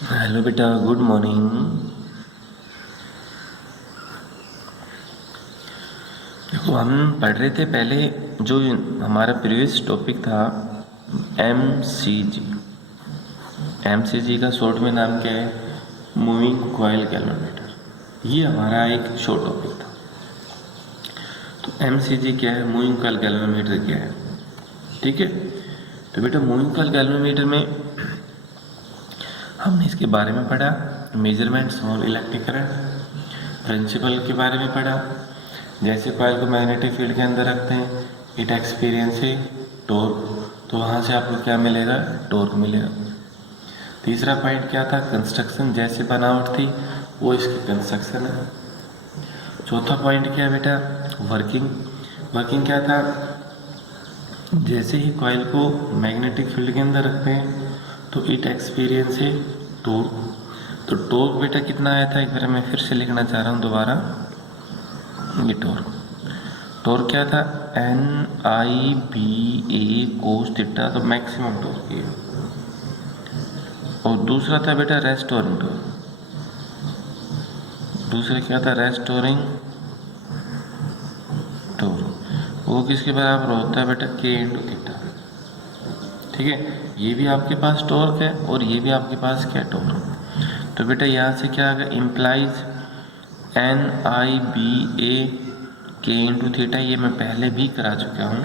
Hello बेटा, good morning. देखो, हम पढ़ रहे थे पहले जो हमारा प्रीवियस टॉपिक था एमसीजी का शॉर्ट में नाम क्या है? Moving coil galvanometer. ये हमारा एक शॉर्ट टॉपिक था। तो एमसीजी क्या है, मूविंग कॉइल गैल्वेनोमीटर क्या है? ठीक है। तो बेटा, मूविंग कॉइल गैल्वेनोमीटर में हमने इसके बारे में पढ़ा, measurement small electric current principle के बारे में पढ़ा। जैसे कॉइल को मैग्नेटिक फील्ड के अंदर रखते हैं, इट एक्सपीरियंस है टॉर्क, तो वहाँ से आपको क्या मिलेगा? टॉर्क मिलेगा। तीसरा पॉइंट क्या था? कंस्ट्रक्शन, जैसे बनावट थी वो इसकी कंस्ट्रक्शन है। चौथा पॉइंट क्या है बेटा? वर्किंग। वर्किंग क्या था? जैसे ही कॉइल को मैग्नेटिक फील्ड के अंदर रखते हैं तो इट एक्सपीरियंस है टॉर्क। तो टॉर्क बेटा कितना आया था? एक बार मैं फिर से लिखना चाह रहा हूँ दोबारा। ये टॉर्क क्या था? NIBA कोस थीटा, तो मैक्सिमम टॉर्क ये। और दूसरा था बेटा रेस्टोरिंग टॉर्क। दूसरा क्या था? Restoring torque. वो किसके बराबर होता है बेटा? K into theta. ठीक है, ये भी आपके पास टॉर्क है और ये भी आपके पास क्या टॉर्क। तो बेटा यहाँ से क्या आ गया? Implies NIBA K into theta. ये मैं पहले भी करा चुका हूँ,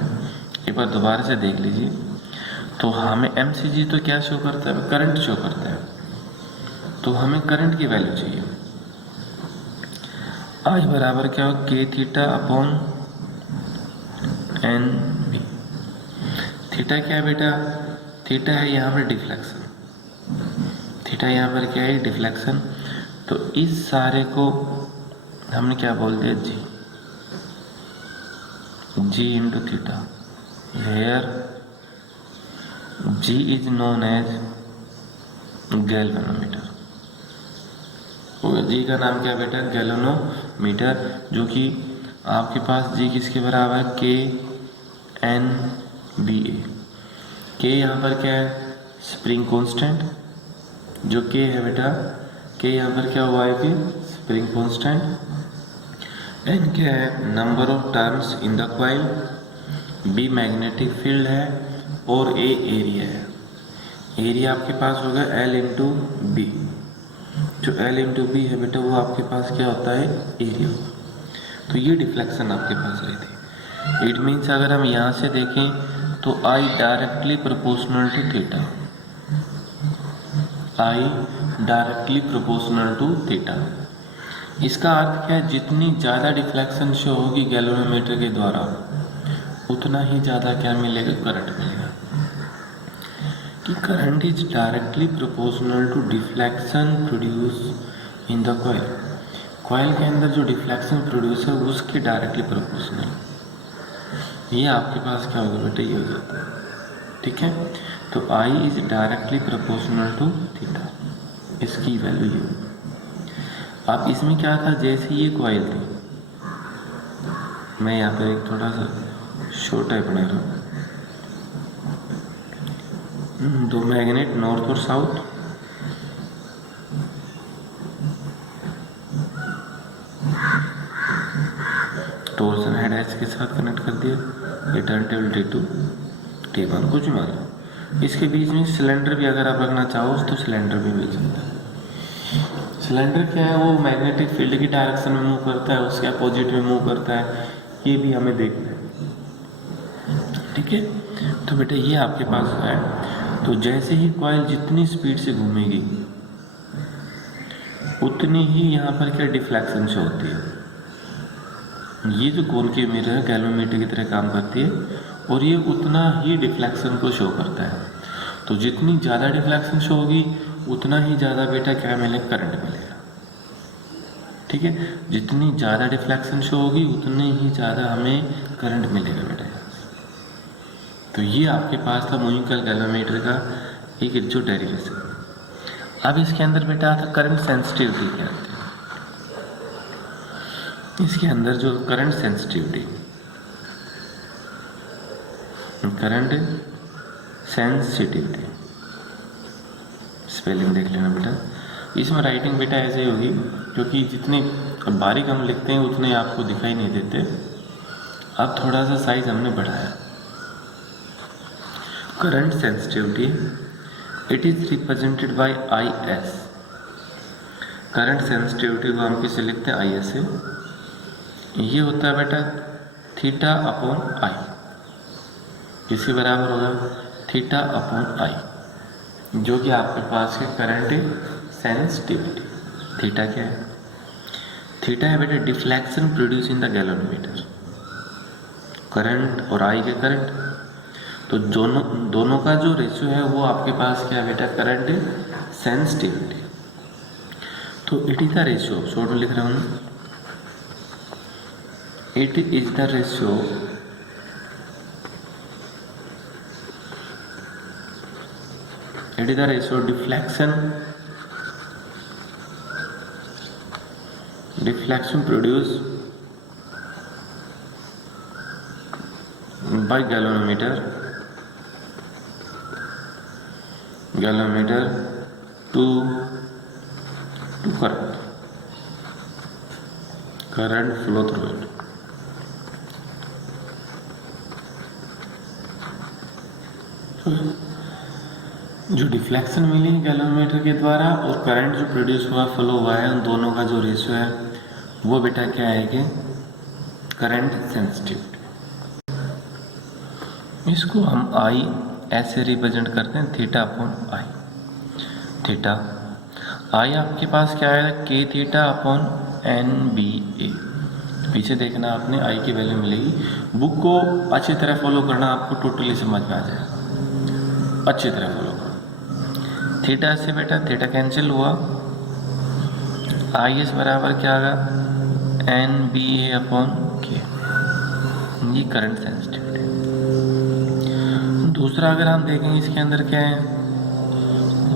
एक बार दोबारा से देख लीजिए। तो हमें MCG तो क्या शो करता है? करंट शो करता है। तो हमें करंट की वैल्यू चाहिए। आज बराबर क्या हो? K theta upon NB। Theta क्या है बेटा? थीटा है यहाँ पर डिफ्लेक्शन। थीटा यहाँ पर क्या है? डिफ्लेक्शन। तो इस सारे को हमने क्या बोल दिया? G इंटू थीटा, here G is known as galvanometer. G का नाम क्या है बेटा? गैल्वेनोमीटर। जो कि आपके पास G किसके बराबर है? KNBA। K यहाँ पर क्या है? Spring constant. जो K है बेटा, K यहाँ पर क्या हुआ है कि स्प्रिंग कांस्टेंट। N क्या है? Number of turns in the coil. B magnetic field है और A एरिया है। एरिया आपके पास होगा L इंटू बी। जो L इंटू बी है बेटा, वो आपके पास क्या होता है? एरिया। तो ये डिफ्लेक्शन आपके पास रही थी। इट मीन्स अगर हम यहाँ से देखें तो I डायरेक्टली प्रोपोर्शनल टू थीटा। I डायरेक्टली प्रोपोर्शनल टू थीटा। इसका अर्थ क्या है? जितनी ज़्यादा डिफ्लेक्शन शो होगी गैल्वेनोमीटर के द्वारा, उतना ही ज़्यादा क्या मिलेगा? करंट मिलेगा। कि current is directly proportional to deflection produce in the coil. Coil के अंदर जो डिफ्लेक्शन प्रोड्यूस है उसके डायरेक्टली प्रोपोर्शनल। ये आपके पास क्या होगा बेटा? ये हो जाता है। ठीक है, तो I is directly proportional to थीटा, इसकी वैल्यू ये होगी। अब इसमें क्या था? जैसे ये कॉइल थी, मैं यहाँ पर एक थोड़ा सा छोटा बना रहा हूँ। दो मैग्नेट नॉर्थ और साउथ, टॉर्सन हेड एच के साथ कनेक्ट कर दिया, रिटर्न टेबल T2 T1 कुछ मान लो। इसके बीच में सिलेंडर भी अगर आप रखना चाहो तो सिलेंडर भी मिल सकता है। सिलेंडर क्या है? वो मैग्नेटिक फील्ड की डायरेक्शन में मूव करता है, उसके अपोजिट में मूव करता है, ये भी हमें देखना है। ठीक है, तो बेटा ये आपके पास है। तो जैसे ही कॉइल जितनी स्पीड से घूमेगी उतनी ही यहाँ पर क्या डिफ्लेक्शन शो होती है। ये जो कोन के मिरर है गैल्वेनोमीटर की तरह काम करती है और ये उतना ही डिफ्लेक्शन को शो करता है। तो जितनी ज़्यादा डिफ्लेक्शन शो होगी उतना ही ज़्यादा बेटा क्या मिलेगा? करंट मिलेगा। ठीक है, जितनी ज़्यादा डिफ्लेक्शन शो होगी उतनी ही ज़्यादा हमें करंट मिलेगा बेटा। तो ये आपके पास था मूविंग कॉइल गैल्वेनोमीटर का एक जो डेरिवेशन। अब इसके अंदर बेटा आता करंट सेंसिटिविटी क्या आती है? इसके अंदर जो करंट सेंसिटिविटी स्पेलिंग देख लेना बेटा। इसमें राइटिंग बेटा ऐसे ही होगी, क्योंकि जितने बारीक हम लिखते हैं उतने आपको दिखाई नहीं देते। अब थोड़ा सा साइज हमने बढ़ाया। Current sensitivity, it is represented by I S. Current sensitivity को हम किसे लिखते हैं? आई एस से। ये होता है बेटा थीटा अपॉन आई। किसके बराबर होगा? थीटा अपॉन आई, जो कि आपके पास है करंट सेंसिटिविटी। थीटा क्या है? थीटा है बेटा deflection produce in the galvanometer. Current और आई के करंट, तो दोनों का जो रेशियो है वो आपके पास क्या है बेटा? Current sensitivity. तो it is the ratio, short में लिख रहा हूँ, it is the ratio deflection produced by galvanometer to current flow through it। जो डिफ्लेक्शन मिली गैल्वेनोमीटर के द्वारा और करंट जो प्रोड्यूस हुआ, फ्लो हुआ है, उन दोनों का जो रेशियो है वो बेटा क्या है कि करंट सेंसिटिविटी। इसको हम आई ऐसे रिप्रेजेंट करते हैं, थीटा अपॉन आई। थीटा आई आपके पास क्या है? के थीटा अपॉन एन बी ए। पीछे देखना आपने आई की वैल्यू मिलेगी। बुक को अच्छी तरह फॉलो करना, आपको टोटली समझ में आ जाएगा। अच्छी तरह फॉलो करो। थीटा से बेटा थीटा कैंसिल हुआ, आई एस बराबर क्या आगा? एन बी ए अपॉन के। ये करंट सेंसिटिविटी। दूसरा अगर हम देखेंगे इसके अंदर क्या है?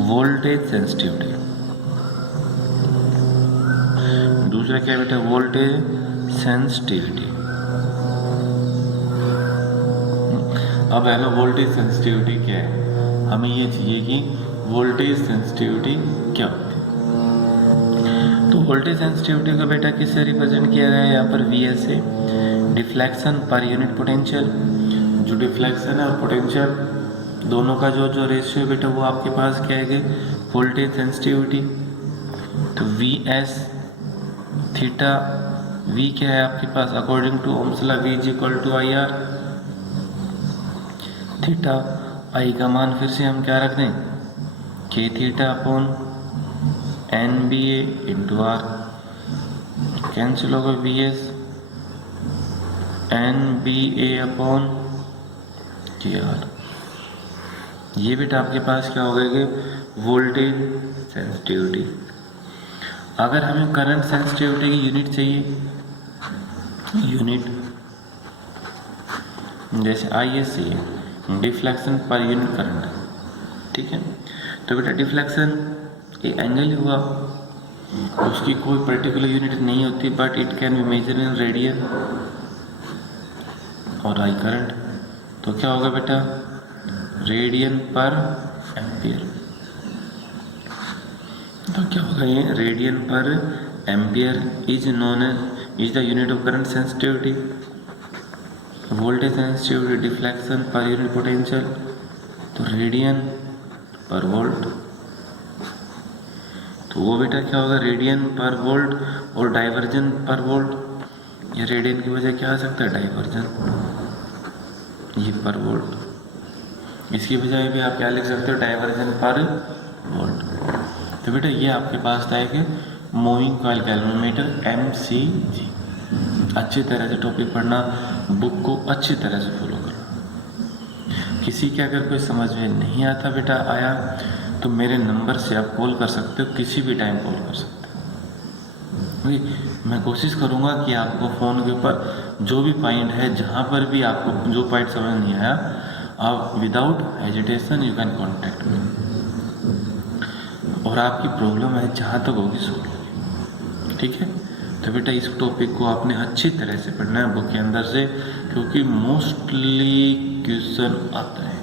Voltage sensitivity. दूसरा क्या है बेटा? Voltage sensitivity. अब हेलो, वोल्टेज सेंसिटिविटी क्या है? हमें ये चाहिए कि वोल्टेज सेंसिटिविटी क्या होती है। तो वोल्टेज सेंसिटिविटी को बेटा किससे रिप्रेजेंट किया गया है? यहाँ पर वी एस से, डिफ्लेक्शन पर यूनिट पोटेंशियल। जो डिफ्लेक्शन है और पोटेंशियल दोनों का जो रेशियो है बेटा वो आपके पास क्या है? Voltage sensitivity. तो वी एस थीटा, वी क्या है आपके पास? According to Ohm's law V is equal to I R. Theta I का मान फिर से हम क्या रख दें? K theta upon N B A into R. Cancel होगा V S N B A upon K R. ये बेटा आपके पास क्या हो गया कि वोल्टेज सेंसिटिविटी। अगर हमें करंट सेंसिटिविटी की यूनिट चाहिए, यूनिट जैसे आई एस चाहिए, डिफ्लेक्शन पर यूनिट करंट, ठीक है। तो बेटा डिफ्लेक्शन एक एंगल हुआ, उसकी कोई पर्टिकुलर यूनिट नहीं होती, but it can be measure in radian और आई करंट। तो क्या होगा बेटा? रेडियन पर एम्पियर। तो क्या होगा ये? रेडियन पर ampere is known is the unit of current sensitivity. Voltage sensitivity deflection per unit potential, तो रेडियन पर वोल्ट। तो वो बेटा क्या होगा? रेडियन पर वोल्ट और डाइवर्जन पर वोल्ट। ये रेडियन की वजह क्या आ सकता है? डाइवर्जन। ये पर वोल्ट, इसकी बजाय भी आप क्या लिख सकते हो? डाइवर्जन पर वोल्ट। तो बेटा ये आपके पास था कि मूविंग कॉइल गैल्वेनोमीटर MCG। अच्छी तरह से टॉपिक पढ़ना, बुक को अच्छी तरह से फॉलो करना। किसी के अगर कोई समझ में नहीं आता बेटा आया, तो मेरे नंबर से आप कॉल कर सकते हो, किसी भी टाइम कॉल कर सकते हो। मैं कोशिश करूँगा कि आपको फ़ोन के ऊपर जो भी पॉइंट है, जहाँ पर भी आपको जो पॉइंट समझ नहीं आया, आप without hesitation you can contact me, और आपकी प्रॉब्लम है जहाँ तक होगी सॉल्व होगी, ठीक है। तो बेटा इस टॉपिक को आपने अच्छी तरह से पढ़ना है बुक के अंदर से, क्योंकि मोस्टली क्वेश्चन आता है।